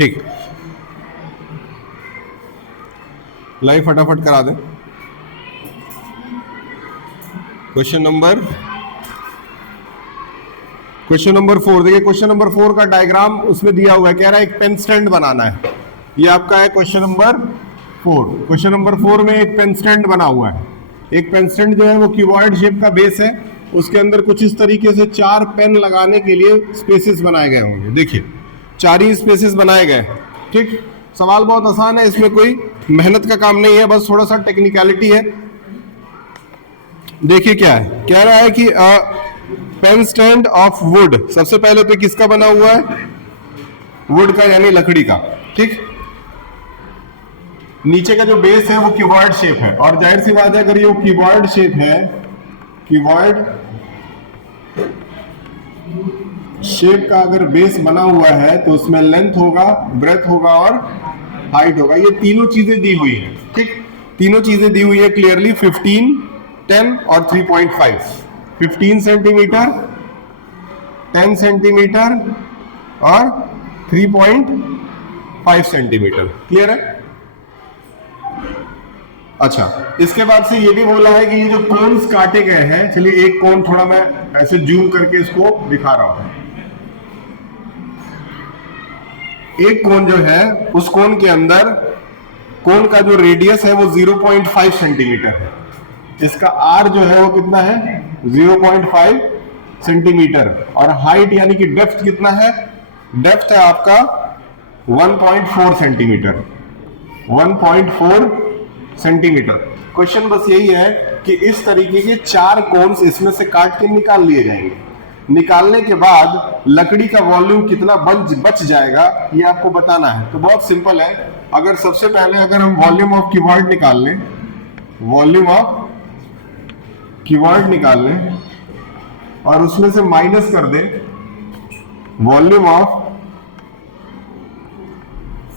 ठीक, लाइव फटाफट करा दें। क्वेश्चन नंबर 4 देखिए, क्वेश्चन नंबर 4 का डायग्राम उसमें दिया हुआ है, कह रहा है एक पेन स्टैंड बनाना है। ये आपका है क्वेश्चन नंबर 4। क्वेश्चन नंबर 4 में एक पेन स्टैंड बना हुआ है। एक पेन स्टैंड जो है वो क्यूबॉइड शेप का बेस है, उसके अंदर कुछ इस तरीके से 4 पेन लगाने के लिए स्पेसेस बनाए गए होंगे। देखिए 4 ही स्पेसेस बनाए गए। ठीक, सवाल बहुत आसान है, इसमें कोई मेहनत का काम नहीं है, बस थोड़ा सा टेक्निकलिटी है। देखिए क्या है, कह रहा है कि पेन स्टैंड ऑफ वुड, सबसे पहले तो किसका बना हुआ है, वुड का यानी लकड़ी का। ठीक, नीचे का जो बेस है वो क्यूबॉइड शेप है, और जाहिर सी बात है अगर ये क्यूबॉइड शेप है, क्यूबॉइड शेप का अगर बेस बना हुआ है तो उसमें लेंथ होगा, ब्रेथ होगा और हाइट होगा। ये तीनों चीजें दी हुई है। ठीक, तीनों चीजें दी हुई है क्लियरली, 15, 10 और 3.5। 15 सेंटीमीटर, 10 सेंटीमीटर और 3.5 सेंटीमीटर। क्लियर है? अच्छा, इसके बाद से ये भी बोला है कि ये जो कोन्स काटे गए हैं, चलिए एक कोन थोड़ा मैं ऐसे जूम करके इसको दिखा रहा हूं। एक कोन जो है, उस कोन के अंदर कोन का जो रेडियस है वो 0.5 सेंटीमीटर है। इसका आर जो है वो कितना है, 0.5 सेंटीमीटर, और हाइट यानी कि डेप्थ कितना है, डेप्थ है आपका 1.4 सेंटीमीटर। 1.4 सेंटीमीटर। क्वेश्चन बस यही है कि इस तरीके के 4 कोन्स इसमें से काट के निकाल लिए जाएंगे। निकालने के बाद लकड़ी का वॉल्यूम कितना बच जाएगा ये आपको बताना है। तो बहुत सिंपल है, अगर सबसे पहले अगर हम वॉल्यूम ऑफ क्यूबॉइड निकाल लें, वॉल्यूम ऑफ क्यूबॉइड निकाल लें और उसमें से माइनस कर दें वॉल्यूम ऑफ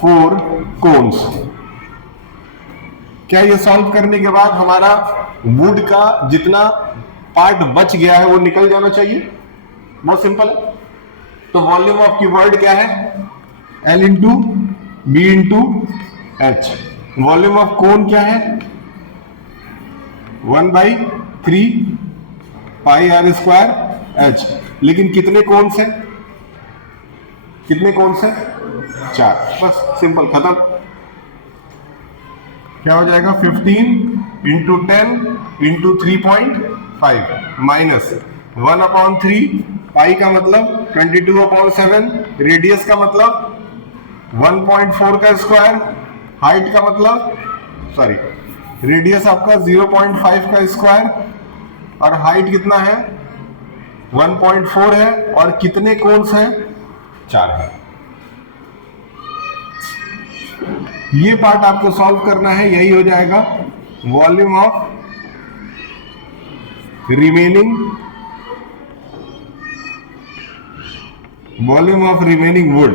4 कोन्स, क्या ये सॉल्व करने के बाद हमारा वुड का जितना पार्ट बच गया है वो निकल जाना चाहिए? बहुत सिंपल है। तो वॉल्यूम ऑफ क्यूबॉइड क्या है, L into B into H. Volume of cone क्या है, 1/3 पाई आर स्क्वायर एच। लेकिन कितने कोन्स हैं, कितने कोन्स हैं, 4। बस सिंपल, खत्म। क्या हो जाएगा, 15 इंटू 10 इंटू 3.5 माइनस 1/3, पाई का मतलब 22/7, रेडियस का मतलब 1.4 का स्क्वायर, हाइट का मतलब रेडियस आपका 0.5 का स्क्वायर, और हाइट कितना है, 1.4 है, और कितने कोन्स हैं, 4 है। ये पार्ट आपको सॉल्व करना है, यही हो जाएगा वॉल्यूम ऑफ रिमेनिंग वुड।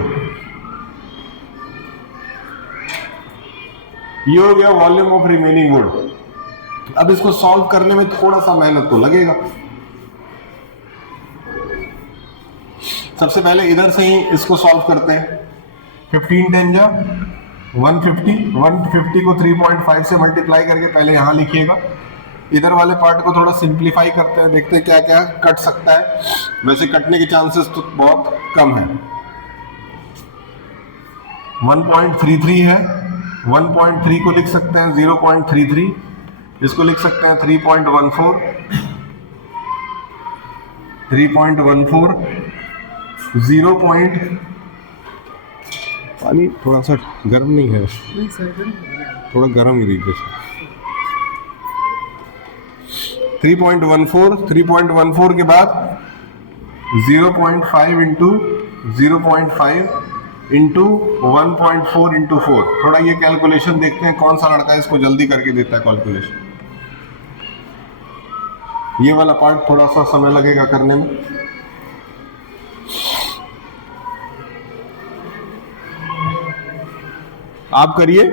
ये हो गया वॉल्यूम ऑफ रिमेनिंग वुड। अब इसको सॉल्व करने में थोड़ा सा मेहनत तो लगेगा। सबसे पहले इधर से ही इसको सॉल्व करते हैं। 15 10 जा 150 को 3.5 से मल्टीप्लाई करके पहले यहां लिखिएगा। इधर वाले पार्ट को थोड़ा सिंप्लीफाई करते हैं, देखते हैं क्या क्या कट सकता है। वैसे कटने के चांसेस तो बहुत कम है। 1.33 है, 1.3 को लिख सकते हैं 0.33, इसको लिख सकते हैं 3.14, 0. पानी थोड़ा सा गर्म नहीं है, थोड़ा गर्म ही दीजिए। 3.14 के बाद 0.5 इंटू 0.5 इंटू 1.4 इंटू 4। थोड़ा ये कैलकुलेशन देखते हैं कौन सा लड़का इसको जल्दी करके देता है कैलकुलेशन। ये वाला पार्ट थोड़ा सा समय लगेगा करने में। आप करिए।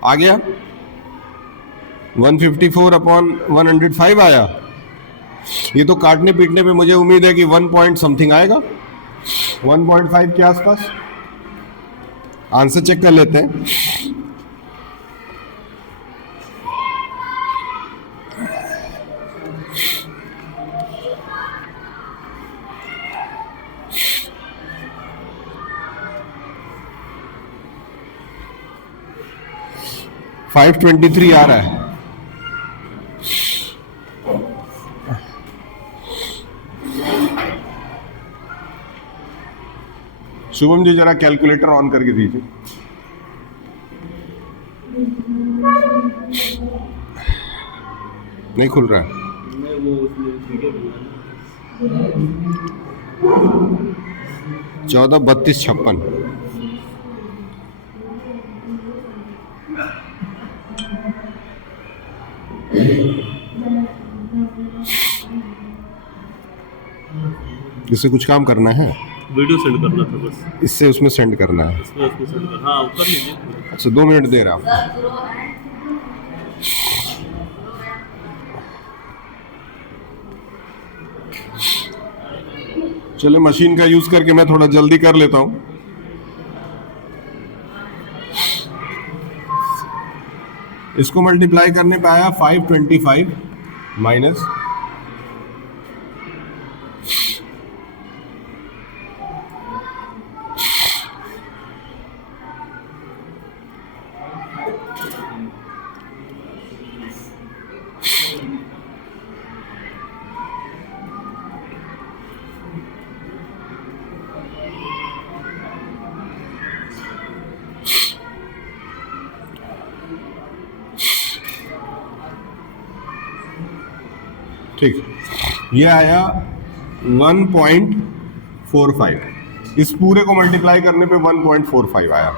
आ गया 154 अपॉन 105 आया। ये तो काटने पीटने पे मुझे उम्मीद है कि 1 पॉइंट समथिंग आएगा, 1.5 के आसपास। आंसर चेक कर लेते हैं। $523 आ रहा है। शुभम जी जरा कैलकुलेटर ऑन करके दीजिए। नहीं खुल रहा है। 14, 32, 56। इससे कुछ काम करना है, वीडियो सेंड करना था बस, इससे उसमें सेंड करना है। इसमें सेंड कर, हाँ कर लीजिए। अच्छा 2 मिनट दे रहा हूँ। चलो मशीन का यूज करके मैं थोड़ा जल्दी कर लेता हूँ। इसको मल्टीप्लाई करने पे आया 525 माइनस ठीक, ये आया 1.45। इस पूरे को मल्टीप्लाई करने पे 1.45 आया।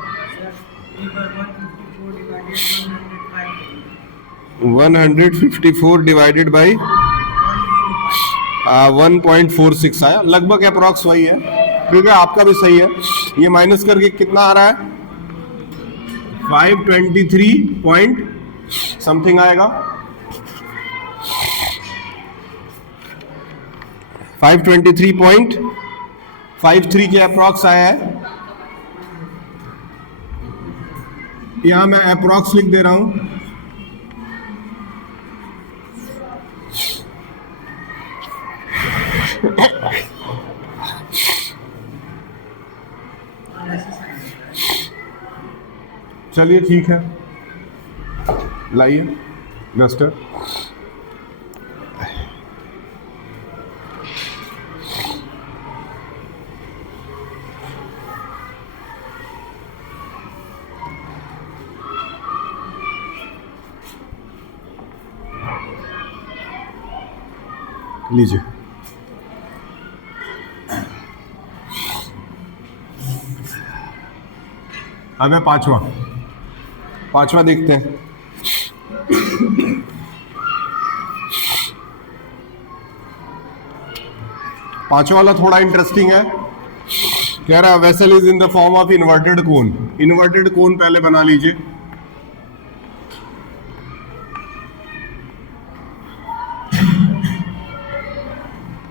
154 डिवाइडेड बाई 1.46 आया, लगभग अप्रॉक्स वही है। ठीक है, आपका भी सही है। ये माइनस करके कितना आ रहा है? 523 पॉइंट समथिंग आएगा। 523.53 के अप्रॉक्स आया है। यहां मैं अप्रॉक्स लिख दे रहा हूं। चलिए ठीक है, लाइए डस्टर। लीजिए। अब है पांचवा देखते हैं। पांचवा वाला थोड़ा इंटरेस्टिंग है। कह रहा vessel is in the form of inverted cone. Inverted कोन पहले बना लीजिए।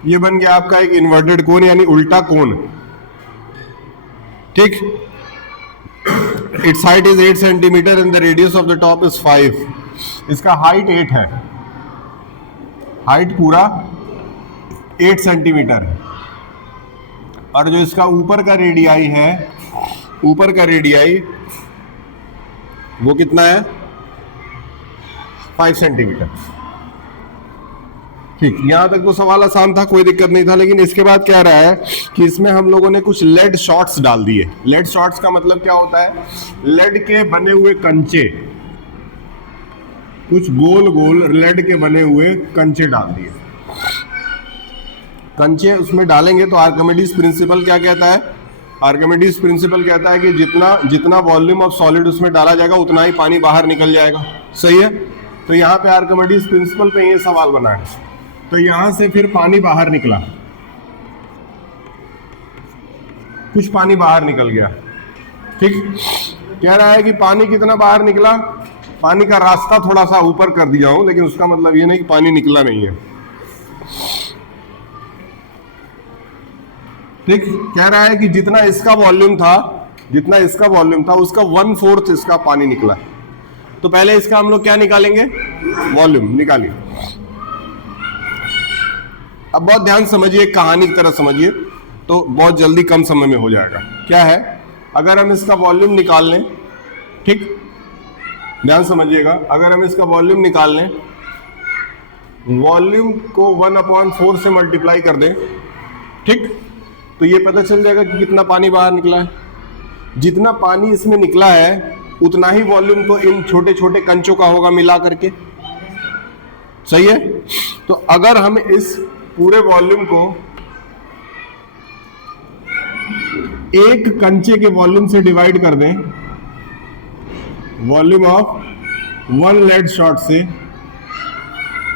ये बन गया आपका एक इन्वर्टेड कोन यानी उल्टा कोन। ठीक, it's height is 8 centimetre and the radius of the top is 5। इसका हाइट 8 है, हाइट पूरा 8 सेंटीमीटर है। और जो इसका ऊपर का रेडियाई है, ऊपर का रेडियाई वो कितना है? 5 सेंटीमीटर। ठीक, यहां तक तो सवाल आसान था, कोई दिक्कत नहीं था। लेकिन इसके बाद क्या रहा है कि इसमें हम लोगों ने कुछ लेड शॉट्स डाल दिए। लेड शॉट्स का मतलब क्या होता है? लेड के बने हुए कंचे, कुछ गोल गोल लेड के बने हुए कंचे डाल दिए। कंचे उसमें डालेंगे तो आर्किमिडीज प्रिंसिपल क्या कहता है? आर्किमिडीज प्रिंसिपल कहता है कि जितना वॉल्यूम ऑफ सॉलिड उसमें डाला जाएगा उतना ही पानी बाहर निकल जाएगा। सही है? तो यहाँ पे आर्किमिडीज प्रिंसिपल पे ये सवाल बना है। तो यहां से फिर पानी बाहर निकला, कुछ पानी बाहर निकल गया। ठीक, कह रहा है कि पानी कितना बाहर निकला? पानी का रास्ता थोड़ा सा ऊपर कर दिया हूं, लेकिन उसका मतलब ये नहीं कि पानी निकला नहीं है। ठीक, कह रहा है कि जितना इसका वॉल्यूम था उसका 1/4 इसका पानी निकला। तो पहले इसका हम लोग क्या निकालेंगे? वॉल्यूम निकालिए। अब बहुत ध्यान समझिए, कहानी की तरह समझिए तो बहुत जल्दी कम समय में हो जाएगा। क्या है? अगर हम इसका वॉल्यूम निकाल लें, ठीक, ध्यान समझिएगा, अगर हम इसका वॉल्यूम निकाल लें, वॉल्यूम को 1/4 से मल्टीप्लाई कर दें, ठीक, तो ये पता चल जाएगा कि कितना पानी बाहर निकला है। जितना पानी इसमें निकला है उतना ही वॉल्यूम तो इन छोटे छोटे कंचों का होगा मिला करके। सही है? तो अगर हम इस पूरे वॉल्यूम को एक कंचे के वॉल्यूम से डिवाइड कर दें, वॉल्यूम ऑफ 1 लेड शॉट से,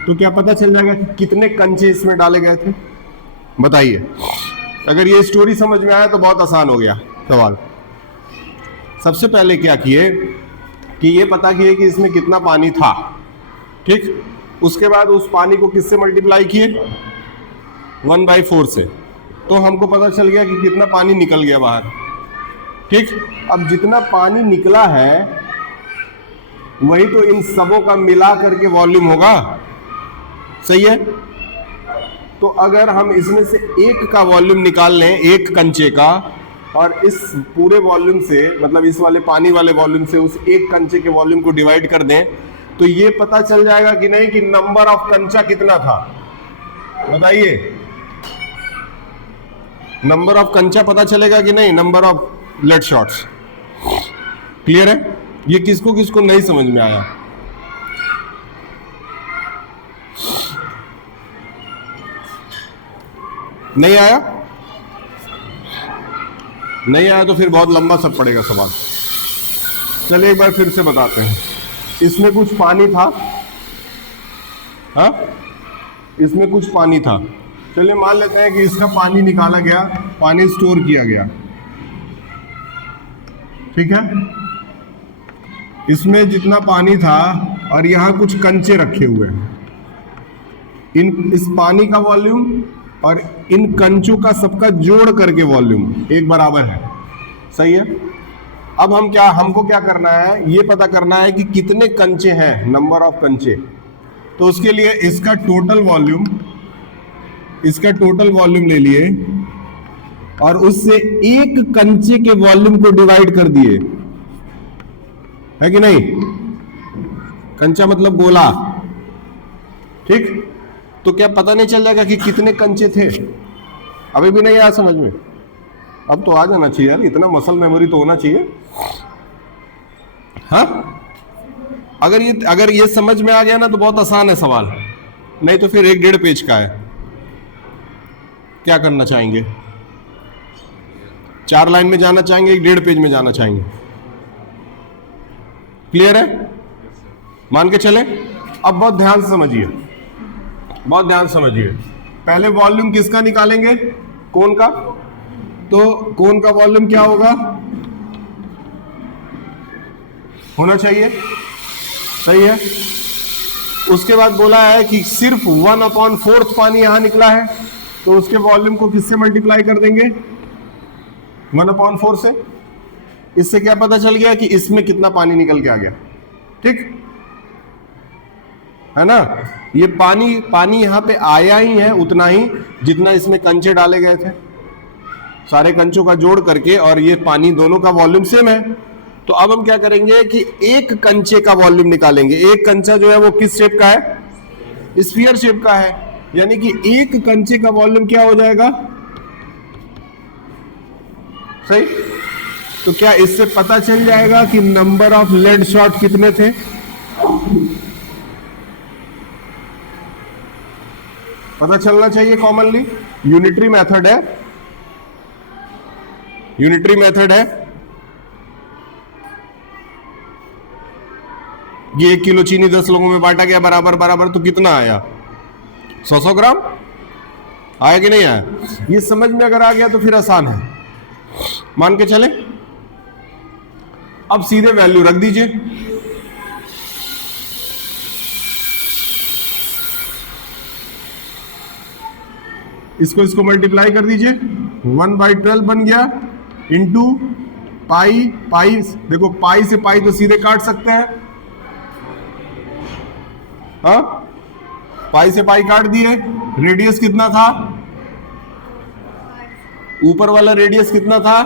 तो क्या पता चल जाएगा कि कितने कंचे इसमें डाले गए थे? बताइए। अगर ये स्टोरी समझ में आया तो बहुत आसान हो गया सवाल। सबसे पहले क्या किए कि ये पता किए कि इसमें कितना पानी था। ठीक, उसके बाद उस पानी को किससे मल्टीप्लाई किए? 1/4 से। तो हमको पता चल गया कि कितना पानी निकल गया बाहर। ठीक, अब जितना पानी निकला है वही तो इन सबों का मिला करके वॉल्यूम होगा। सही है? तो अगर हम इसमें से एक का वॉल्यूम निकाल लें, एक कंचे का, और इस पूरे वॉल्यूम से, मतलब इस वाले पानी वाले वॉल्यूम से उस एक कंचे के वॉल्यूम को डिवाइड कर दें, तो ये पता चल जाएगा कि नहीं कि नंबर ऑफ कंचा कितना था। बताइए, नंबर ऑफ कंचा पता चलेगा कि नहीं? Number of lead shots. Clear है? ये किसको किसको नहीं समझ में आया? नहीं आया? नहीं आया तो फिर बहुत लंबा सब पड़ेगा सवाल। चलिए एक बार फिर से बताते हैं। इसमें कुछ पानी था, हाँ, इसमें कुछ पानी था। चलिए मान लेते हैं कि इसका पानी निकाला गया, पानी स्टोर किया गया। ठीक है, इसमें जितना पानी था और यहां कुछ कंचे रखे हुए हैं। इस पानी का वॉल्यूम और इन कंचों का सबका जोड़ करके वॉल्यूम एक बराबर है। सही है? अब हमको क्या करना है? ये पता करना है कि कितने कंचे हैं, नंबर ऑफ कंचे। तो उसके लिए इसका टोटल वॉल्यूम ले लिए और उससे एक कंचे के वॉल्यूम को डिवाइड कर दिए, है कि नहीं? कंचा मतलब गोला। ठीक, तो क्या पता नहीं चल जाएगा कि कितने कंचे थे? अभी भी नहीं आया समझ में? अब तो आ जाना चाहिए यार, इतना मसल मेमोरी तो होना चाहिए। हाँ, अगर ये समझ में आ गया ना तो बहुत आसान है सवाल, नहीं तो फिर 1-1.5 पेज का है। क्या करना चाहेंगे? 4 लाइन में जाना चाहेंगे, 1-1.5 पेज में जाना चाहेंगे? क्लियर है? मान के चले। अब बहुत ध्यान से समझिए, बहुत ध्यान समझिए। पहले वॉल्यूम किसका निकालेंगे? कोन का। तो कोन का वॉल्यूम क्या होना चाहिए? सही है। उसके बाद बोला है कि सिर्फ 1/4 पानी यहां निकला है, तो उसके वॉल्यूम को किससे मल्टीप्लाई कर देंगे? 1/4 से। इससे क्या पता चल गया कि इसमें कितना पानी निकल के आ गया। ठीक है ना? ये पानी यहां पे आया ही है उतना ही जितना इसमें कंचे डाले गए थे। सारे कंचों का जोड़ करके, और ये पानी दोनों का वॉल्यूम सेम है। तो अब हम क्या करेंगे कि एक कंचे का वॉल्यूम निकालेंगे। एक कंचा जो है वो किस शेप का है? स्फीयर शेप का है, यानी कि एक कंचे का वॉल्यूम क्या हो जाएगा? सही। तो क्या इससे पता चल जाएगा कि नंबर ऑफ लेड शॉट कितने थे? पता चलना चाहिए कॉमनली। यूनिटरी मेथड है, यूनिटरी मेथड है। ये 1 किलो चीनी 10 लोगों में बांटा गया बराबर बराबर, तो कितना आया? 100 ग्राम आया कि नहीं आया? ये समझ में अगर आ गया तो फिर आसान है, मान के चले। अब सीधे वैल्यू रख दीजिए। इसको मल्टीप्लाई कर दीजिए, 1/12 बन गया, इंटू पाई। पाई देखो, पाई से पाई तो सीधे काट सकते हैं, हाँ, पाई से पाई काट दिए। रेडियस कितना था? ऊपर वाला रेडियस कितना था?